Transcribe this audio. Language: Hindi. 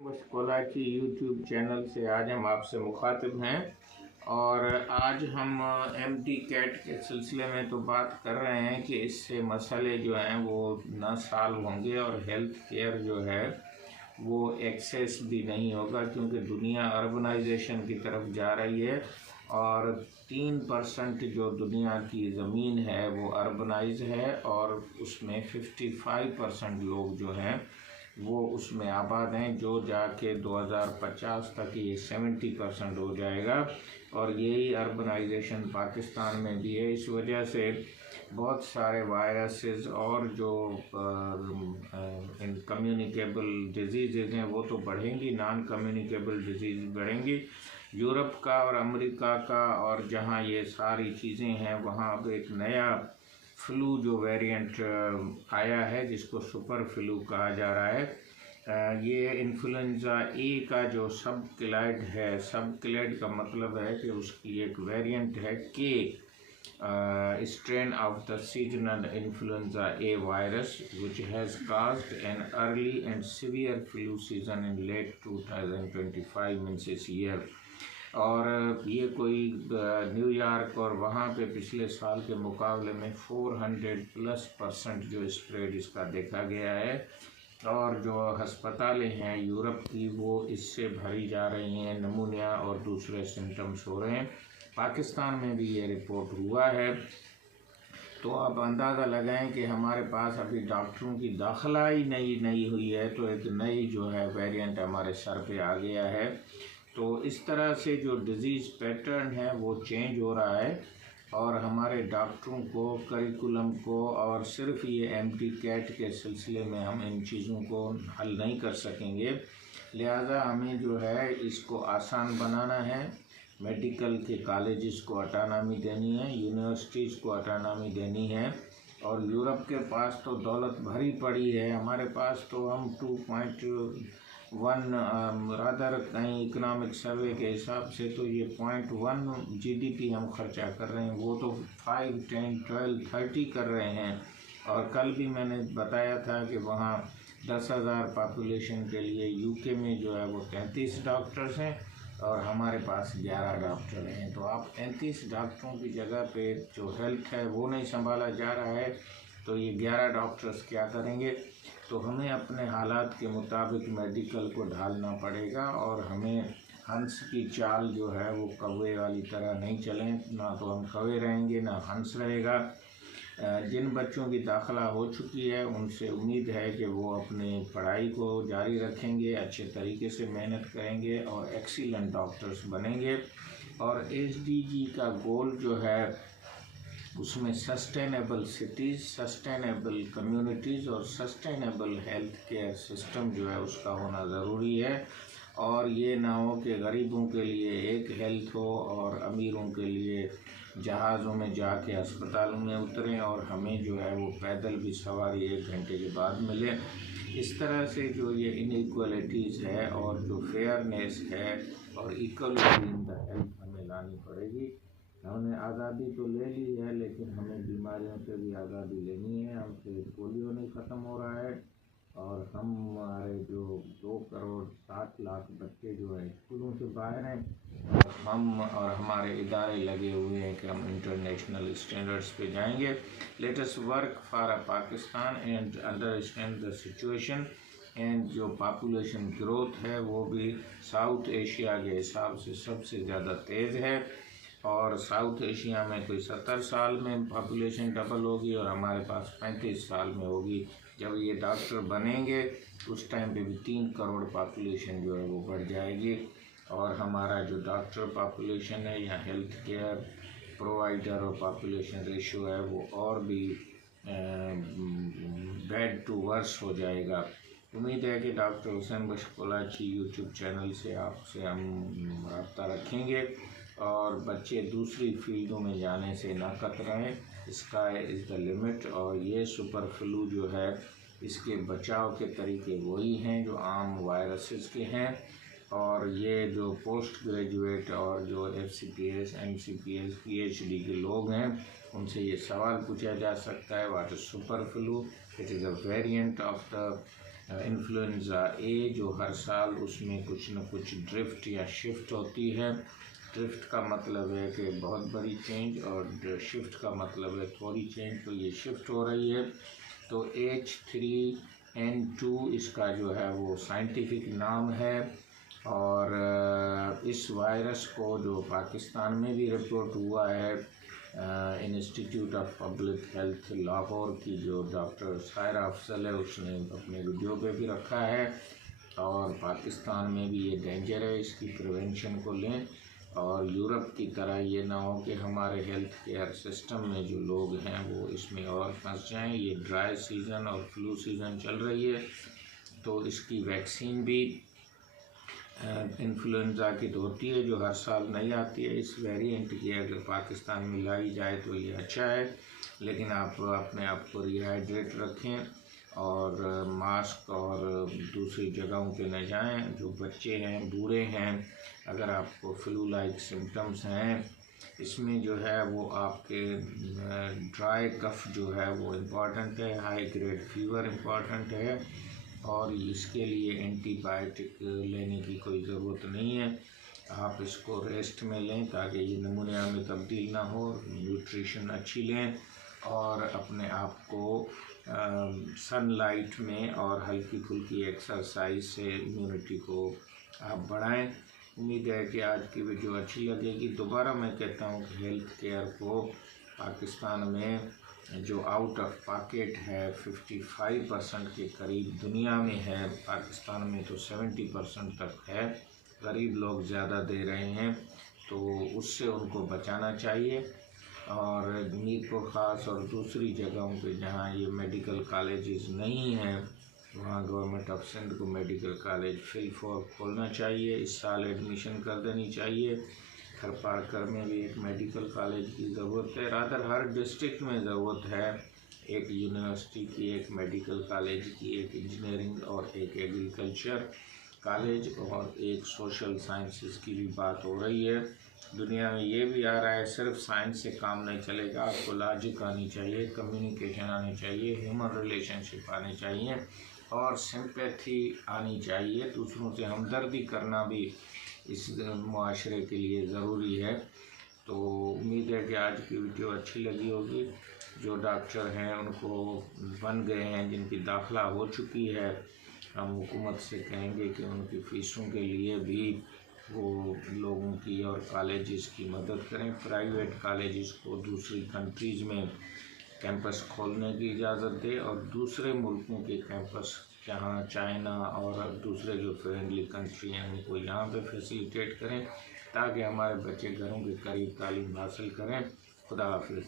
मुश्किला की यूट्यूब चैनल से आज हम आपसे मुखातिब हैं और आज हम एमडी कैट के सिलसिले में तो बात कर रहे हैं कि इससे मसले जो हैं वो ना सॉल्व होंगे और हेल्थ केयर जो है वो एक्सेस भी नहीं होगा, क्योंकि दुनिया अर्बनाइजेशन की तरफ जा रही है और 3% जो दुनिया की ज़मीन है वो अर्बनाइज है और उसमें 55% लोग जो हैं वो उसमें आबाद हैं, जो जाके 2050 तक ये 70% हो जाएगा। और यही अर्बनाइजेशन पाकिस्तान में भी है। इस वजह से बहुत सारे वायरसेस और जो इन कम्युनिकेबल डिजीज़ हैं वो तो बढ़ेंगी, नॉन कम्युनिकेबल डिजीज़ बढ़ेंगी। यूरोप का और अमेरिका का और जहाँ ये सारी चीज़ें हैं वहाँ अब एक नया फ्लू जो वेरिएंट आया है जिसको सुपर फ्लू कहा जा रहा है। ये इन्फ्लुएंज़ा ए का जो सब क्लाइड है, सब क्लाइड का मतलब है कि उसकी एक वेरिएंट है के strain of the seasonal influenza A virus, which has caused an early and severe flu season in late 2025 means this year। और ये कोई न्यूयॉर्क और वहाँ पे पिछले साल के मुकाबले में 400+% जो स्प्रेड इसका देखा गया है। और जो हस्पतालें हैं यूरोप की वो इससे भरी जा रही हैं, नमूनिया और दूसरे सिम्टम्स हो रहे हैं। पाकिस्तान में भी ये रिपोर्ट हुआ है। तो अब अंदाज़ा लगाएं कि हमारे पास अभी डॉक्टरों की दाखिला ही नहीं हुई है, तो एक नई जो है वेरिएंट हमारे सर पे आ गया है। तो इस तरह से जो डिज़ीज़ पैटर्न है वो चेंज हो रहा है और हमारे डॉक्टरों को, करिकुलम को और सिर्फ ये एमडी कैट के सिलसिले में हम इन चीज़ों को हल नहीं कर सकेंगे। लिहाजा हमें जो है इसको आसान बनाना है। मेडिकल के कॉलेजेस को ऑटोनॉमी देनी है, यूनिवर्सिटीज़ को ऑटोनॉमी देनी है। और यूरोप के पास तो दौलत भरी पड़ी है, हमारे पास तो हम 2.1 रादर कहीं इकोनॉमिक सर्वे के हिसाब से तो ये 0.1 जीडीपी हम खर्चा कर रहे हैं, वो तो 5, 10, 12, 30 कर रहे हैं। और कल भी मैंने बताया था कि वहाँ 10,000 पॉपुलेशन के लिए यूके में जो है वो 33 डॉक्टर्स हैं और हमारे पास 11 डॉक्टर हैं। तो आप 33 डॉक्टरों की जगह पे जो हेल्थ है वो नहीं संभाला जा रहा है, तो ये 11 डॉक्टर्स क्या करेंगे। तो हमें अपने हालात के मुताबिक मेडिकल को ढालना पड़ेगा और हमें हंस की चाल जो है वो कौवे वाली तरह नहीं चलें, ना तो हम कौवे रहेंगे ना हंस रहेगा। जिन बच्चों की दाखिला हो चुकी है उनसे उम्मीद है कि वो अपनी पढ़ाई को जारी रखेंगे, अच्छे तरीके से मेहनत करेंगे और एक्सीलेंट डॉक्टर्स बनेंगे। और एसडीजी का गोल जो है उसमें सस्टेनेबल सिटीज़, सस्टेनेबल कम्युनिटीज़ और सस्टेनेबल हेल्थ केयर सिस्टम जो है उसका होना ज़रूरी है। और ये ना हो कि गरीबों के लिए एक हेल्थ हो और अमीरों के लिए जहाज़ों में जाके अस्पतालों में उतरें और हमें जो है वो पैदल भी सवारी 1 घंटे के बाद मिले। इस तरह से जो ये इनइक्वालिटीज़ है और जो फेयरनेस है और इक्वलिटी इन द हेल्थ हमें लानी पड़ेगी। हमने आज़ादी तो ले ली है लेकिन हमें बीमारियों से भी आज़ादी लेनी है। हमसे पोलियो नहीं ख़त्म हो रहा है और हमारे जो 2,60,00,000 बच्चे जो है स्कूलों से बाहर हैं और हम और हमारे इदारे लगे हुए हैं कि हम इंटरनेशनल स्टैंडर्ड्स पे जाएंगे। Let us work for a Pakistan and understand the situation. And जो पॉपुलेशन ग्रोथ है वो भी साउथ एशिया के हिसाब से सबसे ज़्यादा तेज़ है और साउथ एशिया में कोई 70 साल में पॉपुलेशन डबल होगी और हमारे पास 35 साल में होगी। जब ये डॉक्टर बनेंगे उस टाइम पे भी 3 करोड़ पॉपुलेशन जो है वो बढ़ जाएगी और हमारा जो डॉक्टर पॉपुलेशन है या हेल्थ केयर प्रोवाइडर और पॉपुलेशन रेशियो है वो और भी बैड टू वर्स हो जाएगा। उम्मीद है कि डॉक्टर हुसैन बख्श कोलाची यूट्यूब चैनल से आपसे हम रब्ता रखेंगे और बच्चे दूसरी फील्डों में जाने से ना कतराएं। Sky is the limit. और ये सुपर फ्लू जो है इसके बचाव के तरीके वही हैं जो आम वायरसेस के हैं। और ये जो पोस्ट ग्रेजुएट और जो FCPS, MCPS, PhD के लोग हैं उनसे ये सवाल पूछा जा सकता है, what is super flu? It is a variant of the influenza A, जो हर साल उसमें कुछ न कुछ ड्रिफ्ट या शिफ्ट होती है। ड्रिफ्ट का मतलब है कि बहुत बड़ी चेंज, और शिफ्ट का मतलब है थोड़ी चेंज। तो ये शिफ्ट हो रही है। तो H3N2 इसका जो है वो साइंटिफिक नाम है। और इस वायरस को जो पाकिस्तान में भी रिपोर्ट हुआ है, institute of public health Lahore की जो डॉक्टर सायरा अफजल है, उसने अपने वीडियो पे भी रखा है। और पाकिस्तान में भी ये डेंजर है, इसकी प्रिवेंशन को लें। और यूरोप की तरह ये ना हो कि हमारे हेल्थ केयर सिस्टम में जो लोग हैं वो इसमें और फंस जाएं। ये ड्राई सीज़न और फ्लू सीज़न चल रही है, तो इसकी वैक्सीन भी इन्फ्लुएंज़ा की तो होती है, जो हर साल नहीं आती है। इस वेरिएंट की अगर पाकिस्तान में लाई जाए तो ये अच्छा है, लेकिन आप अपने आप को रिहाइड्रेट रखें और मास्क और दूसरी जगहों पे न जाएं। जो बच्चे हैं, बूढ़े हैं, अगर आपको फ्लू लाइक सिम्टम्स हैं, इसमें जो है वो आपके ड्राई कफ जो है वो इम्पॉर्टेंट है, हाई ग्रेड फीवर इम्पॉर्टेंट है, और इसके लिए एंटीबायोटिक लेने की कोई ज़रूरत नहीं है। आप इसको रेस्ट में लें ताकि ये नमूनिया में तब्दील ना हो। न्यूट्रिशन अच्छी लें और अपने आप को सनलाइट में और हल्की फुल्की एक्सरसाइज से इम्यूनिटी को आप बढ़ाएं। उम्मीद है कि आज की वीडियो अच्छी लगेगी। दोबारा मैं कहता हूँ कि हेल्थ केयर को पाकिस्तान में जो आउट ऑफ पॉकेट है 55% के करीब दुनिया में है, पाकिस्तान में तो 70% तक है। गरीब लोग ज़्यादा दे रहे हैं, तो उससे उनको बचाना चाहिए। और मीरपुर ख़ास और दूसरी जगहों पे जहाँ ये मेडिकल कॉलेजेस नहीं हैं, वहाँ गवर्नमेंट ऑफ सिंध को मेडिकल कॉलेज फिल4 खोलना चाहिए। इस साल एडमिशन कर देनी चाहिए। खरपारकर में भी एक मेडिकल कॉलेज की ज़रूरत है। रादर हर डिस्ट्रिक्ट में ज़रूरत है एक यूनिवर्सिटी की, एक मेडिकल कॉलेज की, एक इंजीनियरिंग और एक एग्रीकल्चर कॉलेज और एक सोशल साइंसेस की भी बात हो रही है। दुनिया में ये भी आ रहा है सिर्फ साइंस से काम नहीं चलेगा, आपको लॉजिक आनी चाहिए, कम्युनिकेशन आनी चाहिए, ह्यूमन रिलेशनशिप आनी चाहिए और सिंपैथी आनी चाहिए। दूसरों से हमदर्दी करना भी इस मुआशरे के लिए ज़रूरी है। तो उम्मीद है कि आज की वीडियो अच्छी लगी होगी। जो डॉक्टर हैं उनको बन गए हैं, जिनकी दाखिला हो चुकी है, हम हुकूमत से कहेंगे कि उनकी फ़ीसों के लिए भी वो लोगों की और कॉलेजेस की मदद करें। प्राइवेट कॉलेजेस को दूसरी कंट्रीज़ में कैंपस खोलने की इजाज़त दे और दूसरे मुल्कों के कैंपस जहाँ चाइना और दूसरे जो फ्रेंडली कंट्री हैं उनको यहाँ पे फैसिलिटेट करें ताकि हमारे बच्चे घरों के करीब तालीम हासिल करें। खुदा हाफिज़।